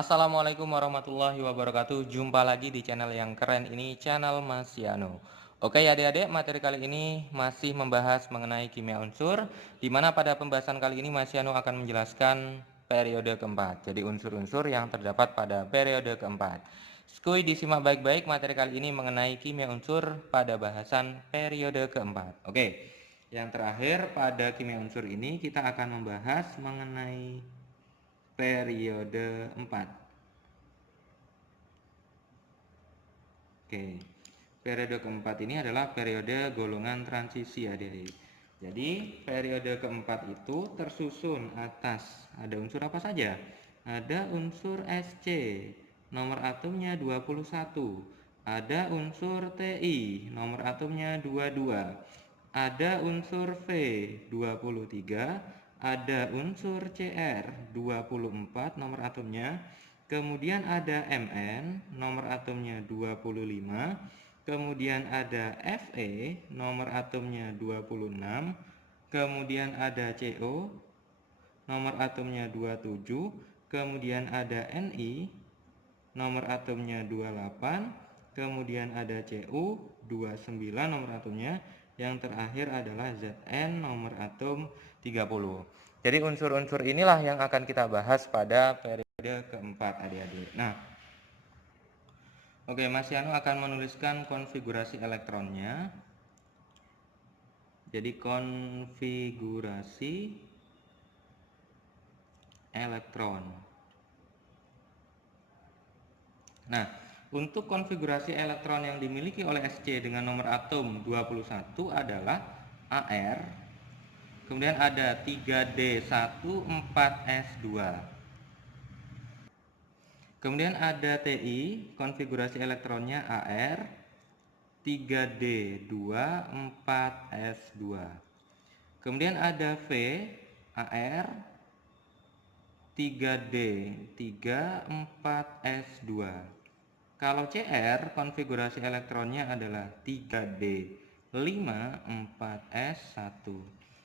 Assalamualaikum warahmatullahi wabarakatuh. Jumpa lagi di channel yang keren ini, channel Mas Yano. Oke adik-adik, materi kali ini masih membahas mengenai kimia unsur, di mana pada pembahasan kali ini Mas Yano akan menjelaskan periode keempat. Jadi unsur-unsur yang terdapat pada periode keempat. Skuy disimak baik-baik, materi kali ini mengenai kimia unsur pada bahasan periode keempat. Oke, yang terakhir pada kimia unsur ini kita akan membahas mengenai periode 4. Oke. Periode keempat ini adalah periode golongan transisi adik-adik. Jadi periode keempat itu tersusun atas ada unsur apa saja? Ada unsur Sc, nomor atomnya 21. Ada unsur Ti, nomor atomnya 22. Ada unsur V, 23. Ada unsur Cr, 24 nomor atomnya. Kemudian ada Mn, nomor atomnya 25. Kemudian ada Fe, nomor atomnya 26. Kemudian ada Co, nomor atomnya 27. Kemudian ada Ni, nomor atomnya 28. Kemudian ada Cu, 29 nomor atomnya. Yang terakhir adalah Zn, nomor atom 30. Jadi unsur-unsur inilah yang akan kita bahas pada periode keempat adik-adik. Nah, oke, Mas Yano akan menuliskan konfigurasi elektronnya. Jadi konfigurasi elektron. Nah, untuk konfigurasi elektron yang dimiliki oleh Sc dengan nomor atom 21 adalah Ar. Kemudian ada 3D14S2. Kemudian ada Ti, konfigurasi elektronnya Ar 3D24S2. Kemudian ada V, Ar 3D34S2. Kalau Cr, konfigurasi elektronnya adalah 3D54S1.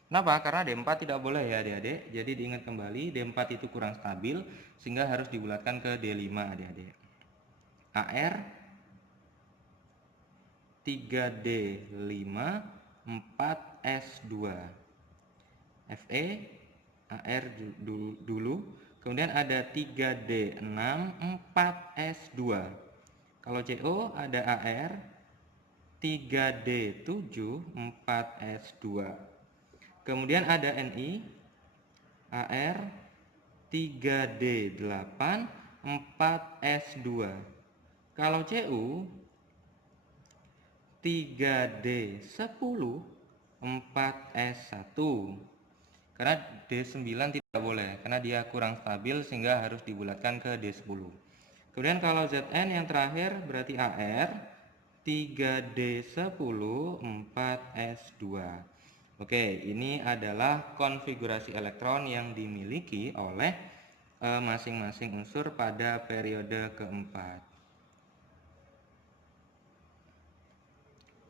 Kenapa? Karena D4 tidak boleh ya adik-adik. Jadi diingat kembali, D4 itu kurang stabil sehingga harus dibulatkan ke D5 adik-adik. Ar 3D5 4S2. Fe Ar dulu. Kemudian ada 3D6 4S2. Kalau Co ada Ar 3D7 4S2. Kemudian ada Ni Ar 3D8 4S2. Kalau Cu 3D10 4S1. Karena D9 tidak boleh, karena dia kurang stabil sehingga harus dibulatkan ke D10. Kemudian kalau Zn yang terakhir berarti Ar 3D10 4S2. Oke, ini adalah konfigurasi elektron yang dimiliki oleh masing-masing unsur pada periode keempat.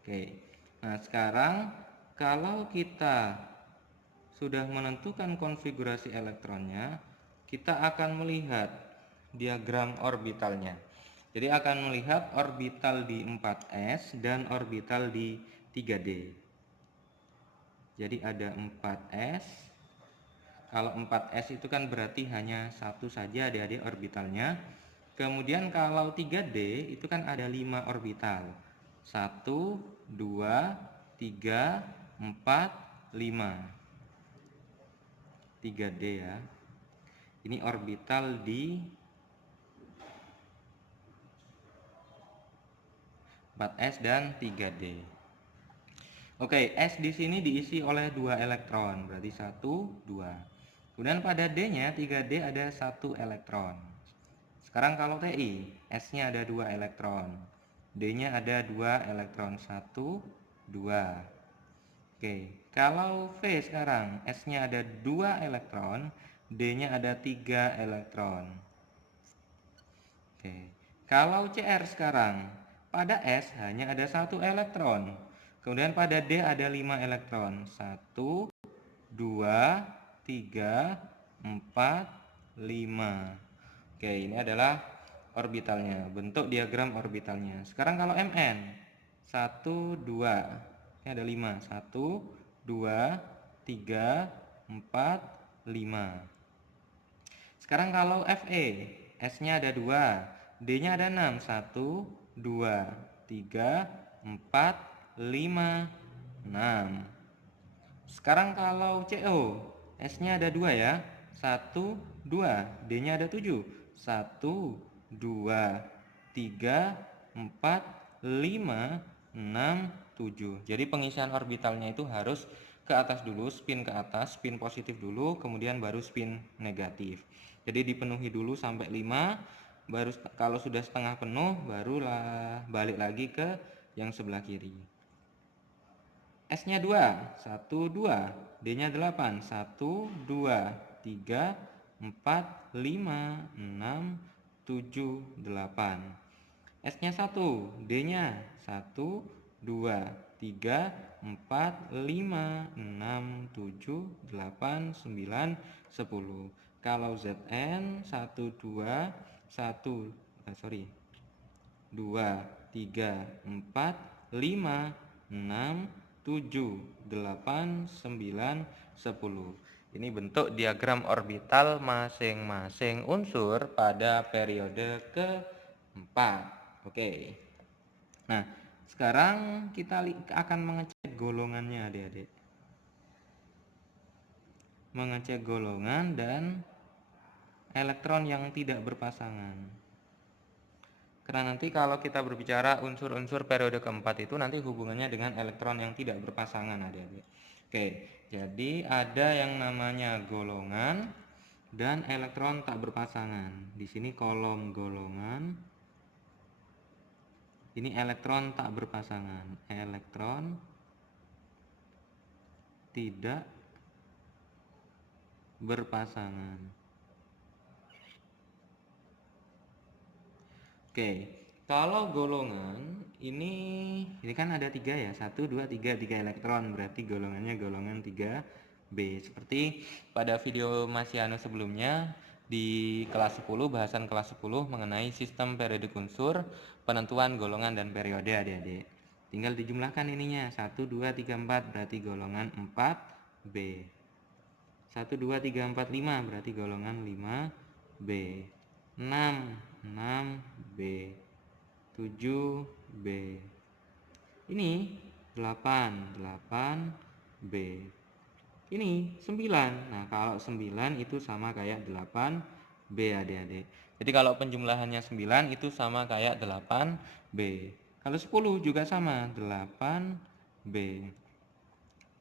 Oke, nah sekarang kalau kita sudah menentukan konfigurasi elektronnya, kita akan melihat diagram orbitalnya. Jadi akan melihat orbital di 4s dan orbital di 3d. Jadi ada 4s. Kalau 4s itu kan berarti hanya satu saja adik-adik orbitalnya. Kemudian kalau 3d itu kan ada 5 orbital. 1, 2, 3, 4, 5. 3D ya. Ini orbital di 4s dan 3D. Oke, S di sini diisi oleh 2 elektron, berarti 1, 2. Kemudian pada D-nya 3D ada 1 elektron. Sekarang kalau Ti, S-nya ada 2 elektron. D-nya ada 2 elektron, 1, 2. Oke, kalau V sekarang S-nya ada 2 elektron, D-nya ada 3 elektron. Oke, kalau Cr sekarang, pada S hanya ada 1 elektron. Kemudian pada D ada 5 elektron. 1, 2, 3, 4, 5. Oke, ini adalah orbitalnya, bentuk diagram orbitalnya. Sekarang kalau Mn, 1, 2, ini ada 5, 1, 2, 3, 4, 5. Sekarang kalau Fe, S-nya ada 2, D-nya ada 6, 1, 2, 3, 4, 5, 6. Sekarang kalau CO, S-nya ada 2 ya, 1, 2, D-nya ada 7, 1, 2, 3, 4, 5, 6, 7. Jadi pengisian orbitalnya itu harus ke atas dulu, spin ke atas, spin positif dulu, kemudian baru spin negatif. Jadi dipenuhi dulu sampai 5, baru kalau sudah setengah penuh, barulah balik lagi ke yang sebelah kiri. S-nya 2, 1, 2, D-nya 8, 1, 2, 3, 4, 5, 6, 7, 8. S-nya 1, D-nya 1, 2, 3, 4, 5, 6, 7, 8, 9, 10. Kalau Zn 1, 2, 1, 2, 3, 4, 5, 6, 7, 8, 9, 10. Ini bentuk diagram orbital masing-masing unsur pada periode keempat. Oke. Nah, sekarang kita akan mengecek golongannya, adik-adik. Mengecek golongan dan elektron yang tidak berpasangan. Karena nanti kalau kita berbicara unsur-unsur periode keempat itu nanti hubungannya dengan elektron yang tidak berpasangan, adik-adik. Oke, jadi ada yang namanya golongan dan elektron tak berpasangan. Di sini kolom golongan, ini elektron tak berpasangan. Elektron tidak berpasangan. Oke, kalau golongan ini kan ada 3 ya, 1, 2, 3 elektron, berarti golongannya golongan 3B. Seperti pada video Masiano sebelumnya di kelas 10, bahasan kelas 10 mengenai sistem periodik unsur, penentuan golongan dan periode, adik-adik. Tinggal dijumlahkan ininya, 1, 2, 3, 4 berarti golongan 4B. 1, 2, 3, 4, 5 berarti golongan 5B. 6B, 7B. Ini 8B. Ini 9. Nah, kalau 9 itu sama kayak 8B, adik-adik. Jadi kalau penjumlahannya 9 itu sama kayak 8B. Kalau 10 juga sama, 8B.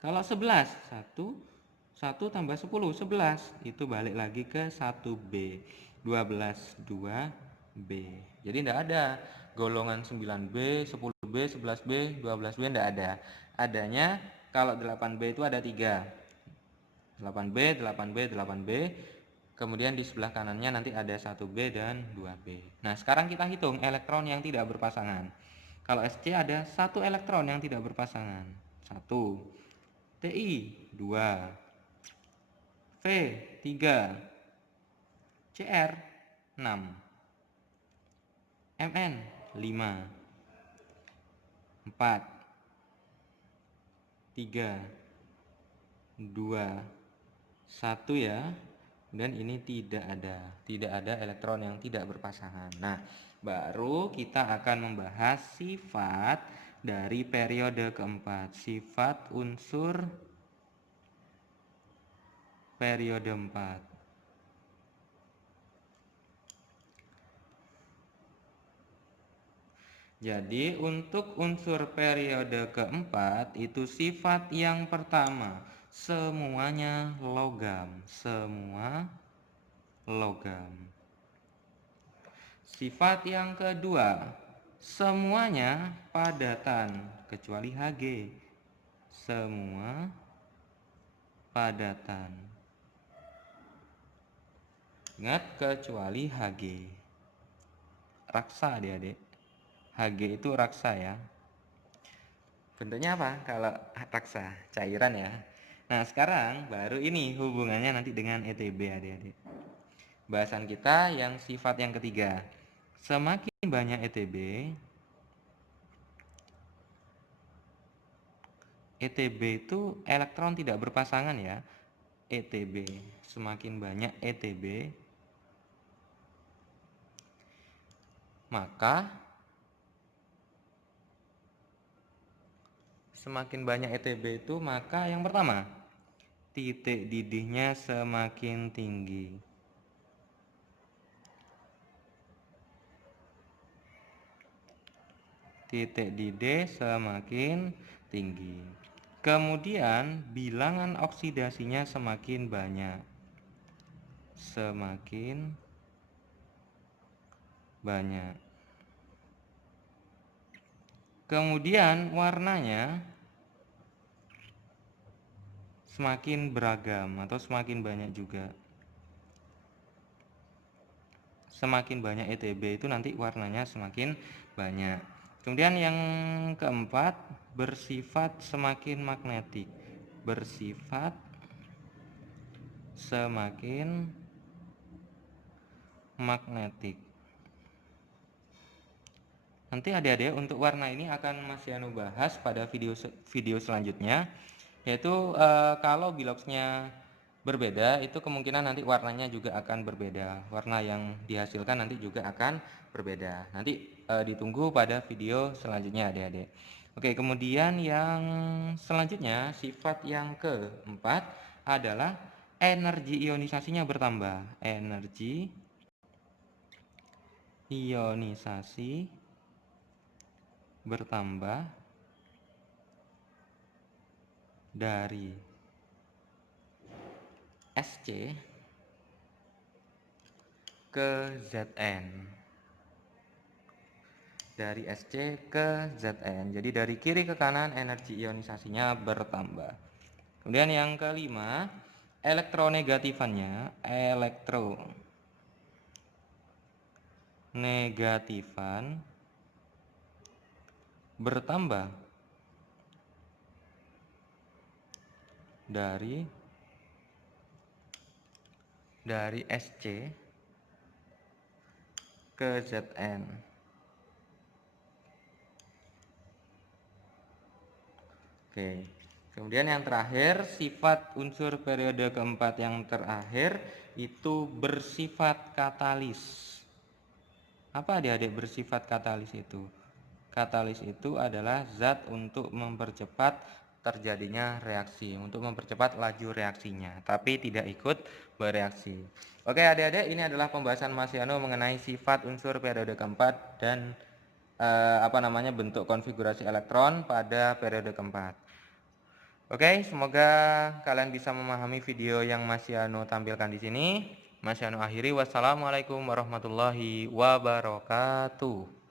Kalau 11, 1 tambah 10, 11. Itu balik lagi ke 1B. 12, 2B. Jadi tidak ada golongan 9B, 10B, 11B, 12B, tidak ada. Adanya kalau 8B itu ada 3. 8B, 8B, 8B. Kemudian di sebelah kanannya nanti ada 1B dan 2B. Nah, sekarang kita hitung elektron yang tidak berpasangan. Kalau SC ada 1 elektron yang tidak berpasangan. 1. TI 2, V 3, CR 6, MN 5, 4, 3, 2, 1 ya. Dan ini tidak ada elektron yang tidak berpasangan. Nah, baru kita akan membahas sifat dari periode keempat, sifat unsur periode 4. Jadi untuk unsur periode keempat itu sifat yang pertama, semuanya logam, semua logam. Sifat yang kedua, semuanya padatan kecuali Hg, semua padatan. Ingat, kecuali Hg. Raksa, adik-adik. Hg itu raksa ya. Bentuknya apa kalau raksa? Cairan ya. Nah, sekarang baru ini hubungannya nanti dengan ETB, adik-adik. bahasan kita yang sifat yang ketiga. Semakin banyak ETB itu elektron tidak berpasangan ya. ETB, semakin banyak ETB, maka semakin banyak ETB itu maka yang pertama, titik didihnya semakin tinggi. Titik didih semakin tinggi. Kemudian bilangan oksidasinya semakin banyak. Semakin banyak. Kemudian warnanya semakin beragam atau semakin banyak juga. Semakin banyak ETB itu nanti warnanya semakin banyak. Kemudian yang keempat, bersifat semakin magnetik. Bersifat semakin magnetik. Nanti adik-adik untuk warna ini akan Mas Yanu bahas pada video selanjutnya, yaitu kalau biloxnya berbeda itu kemungkinan nanti warnanya juga akan berbeda. Warna yang dihasilkan nanti juga akan berbeda. Nanti ditunggu pada video selanjutnya adik-adik. Oke, kemudian yang selanjutnya sifat yang keempat adalah energi ionisasinya bertambah. Energi ionisasi bertambah dari SC ke Zn. Dari SC ke Zn. Jadi dari kiri ke kanan energi ionisasinya bertambah. Kemudian yang kelima, elektronegatifannya, elektronegatifan bertambah dari SC ke Zn. Oke. Kemudian yang terakhir, sifat unsur periode keempat yang terakhir itu bersifat katalis. Apa adik-adik bersifat katalis itu? Katalis itu adalah zat untuk mempercepat terjadinya reaksi, untuk mempercepat laju reaksinya, tapi tidak ikut bereaksi. Oke adik-adik, ini adalah pembahasan Mas Yano mengenai sifat unsur periode keempat dan bentuk konfigurasi elektron pada periode keempat. Oke, semoga kalian bisa memahami video yang Mas Yano tampilkan di sini. Mas Yano akhiri, wassalamualaikum warahmatullahi wabarakatuh.